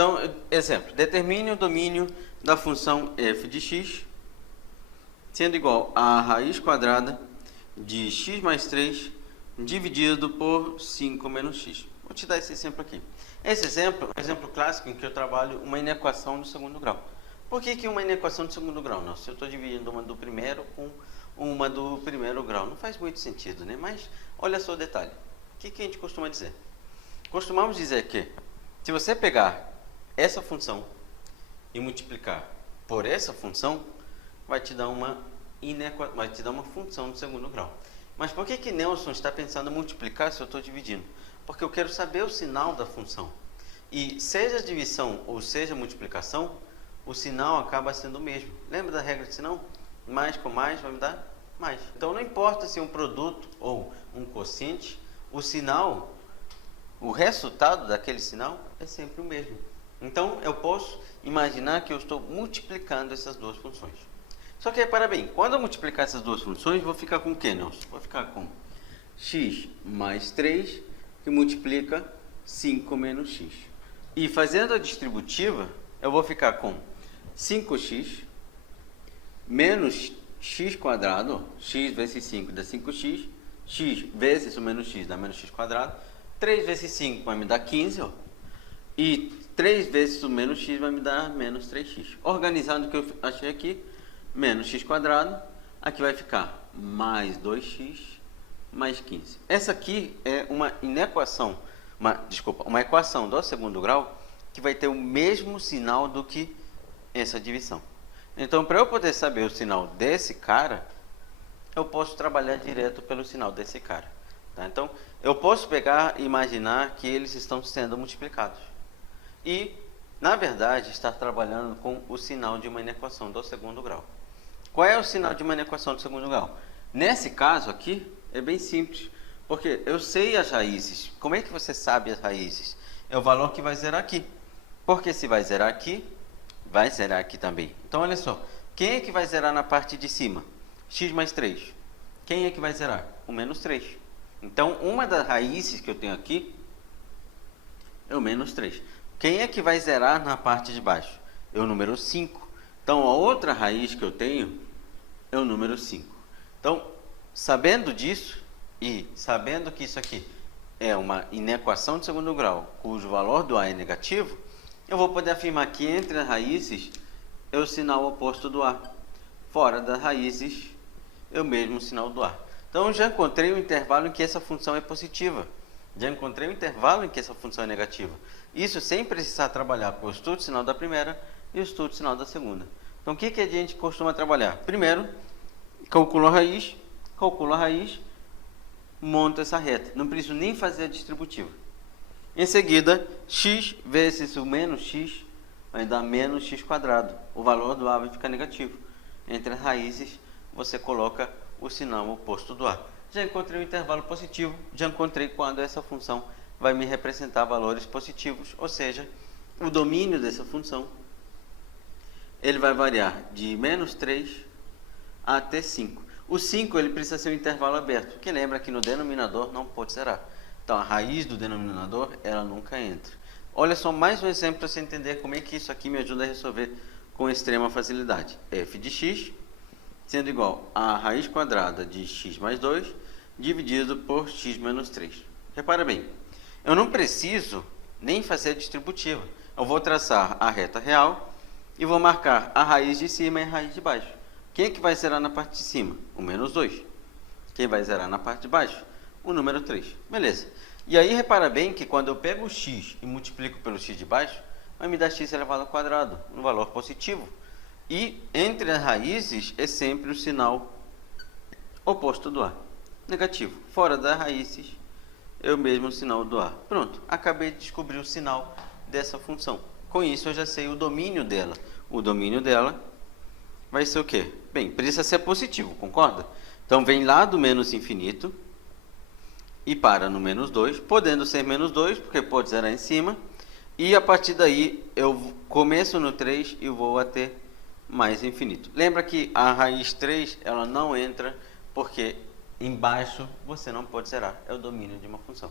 Então, exemplo, determine o domínio da função f de x sendo igual a raiz quadrada de x mais 3 dividido por 5 menos x. Vou te dar esse exemplo aqui. Esse exemplo é um exemplo clássico em que eu trabalho uma inequação do segundo grau. Por que uma inequação do segundo grau? Não, se eu estou dividindo uma do primeiro com uma do primeiro grau, não faz muito sentido, né? Mas olha só o detalhe. O que a gente costuma dizer? Costumamos dizer que se você pegar essa função e multiplicar por essa função, vai te dar uma função do segundo grau. Mas por que Nelson está pensando em multiplicar se eu estou dividindo? Porque eu quero saber o sinal da função. E seja divisão ou seja multiplicação, o sinal acaba sendo o mesmo. Lembra da regra de sinal? Mais com mais vai me dar mais. Então não importa se é um produto ou um quociente, o sinal, o resultado daquele sinal é sempre o mesmo. Então eu posso imaginar que eu estou multiplicando essas duas funções. Só que repara bem, quando eu multiplicar essas duas funções, vou ficar com o que, Nelson? Vou ficar com x mais 3, que multiplica 5 menos x. E fazendo a distributiva, eu vou ficar com 5x menos x quadrado, x vezes 5 dá 5x, x vezes o menos x dá menos x quadrado, 3 vezes 5 vai me dar 15, ó, e 3 vezes o menos x vai me dar menos 3x. Organizando o que eu achei aqui, menos x quadrado, aqui vai ficar mais 2x mais 15. Essa aqui é uma equação do segundo grau que vai ter o mesmo sinal do que essa divisão. Então, para eu poder saber o sinal desse cara, eu posso trabalhar direto pelo sinal desse cara. Tá? Então, eu posso pegar e imaginar que eles estão sendo multiplicados. E, na verdade, estar trabalhando com o sinal de uma inequação do segundo grau. Qual é o sinal de uma inequação do segundo grau? Nesse caso aqui, é bem simples, porque eu sei as raízes. Como é que você sabe as raízes? É o valor que vai zerar aqui. Porque se vai zerar aqui, vai zerar aqui também. Então, olha só. Quem é que vai zerar na parte de cima? X mais 3. Quem é que vai zerar? O menos 3. Então, uma das raízes que eu tenho aqui é o menos 3. Quem é que vai zerar na parte de baixo? É o número 5. Então, a outra raiz que eu tenho é o número 5. Então, sabendo disso e sabendo que isso aqui é uma inequação de segundo grau, cujo valor do A é negativo, eu vou poder afirmar que entre as raízes é o sinal oposto do A. Fora das raízes é o mesmo sinal do A. Então, eu já encontrei um intervalo em que essa função é positiva. Já encontrei um intervalo em que essa função é negativa. Isso sem precisar trabalhar com o estudo de sinal da primeira e o estudo de sinal da segunda. Então, o que a gente costuma trabalhar? Primeiro, calculo a raiz, monto essa reta. Não preciso nem fazer a distributiva. Em seguida, x vezes o menos x vai dar menos x quadrado. O valor do A vai ficar negativo. Entre as raízes, você coloca o sinal oposto do A. Já encontrei o intervalo positivo, já encontrei quando essa função vai me representar valores positivos, ou seja, o domínio dessa função ele vai variar de menos 3 até 5. O 5 ele precisa ser um intervalo aberto, que lembra que no denominador não pode zerar. Então, a raiz do denominador, ela nunca entra. Olha só mais um exemplo para você entender como é que isso aqui me ajuda a resolver com extrema facilidade. F de x sendo igual a raiz quadrada de x mais 2 dividido por x menos 3. Repara bem, eu não preciso nem fazer a distributiva. Eu vou traçar a reta real e vou marcar a raiz de cima e a raiz de baixo. Quem é que vai zerar na parte de cima? O menos 2. Quem vai zerar na parte de baixo? O número 3. Beleza. E aí, repara bem que quando eu pego o x e multiplico pelo x de baixo, vai me dar x elevado ao quadrado, um valor positivo. E entre as raízes é sempre o sinal oposto do A, negativo. Fora das raízes é o mesmo sinal do A. Pronto, acabei de descobrir o sinal dessa função. Com isso eu já sei o domínio dela. O domínio dela vai ser o quê? Bem, precisa ser positivo, concorda? Então vem lá do menos infinito e para no menos 2, podendo ser menos 2, porque pode zerar em cima. E a partir daí eu começo no 3 e vou até mais infinito. Lembra que a raiz 3 ela não entra porque embaixo você não pode zerar. É o domínio de uma função.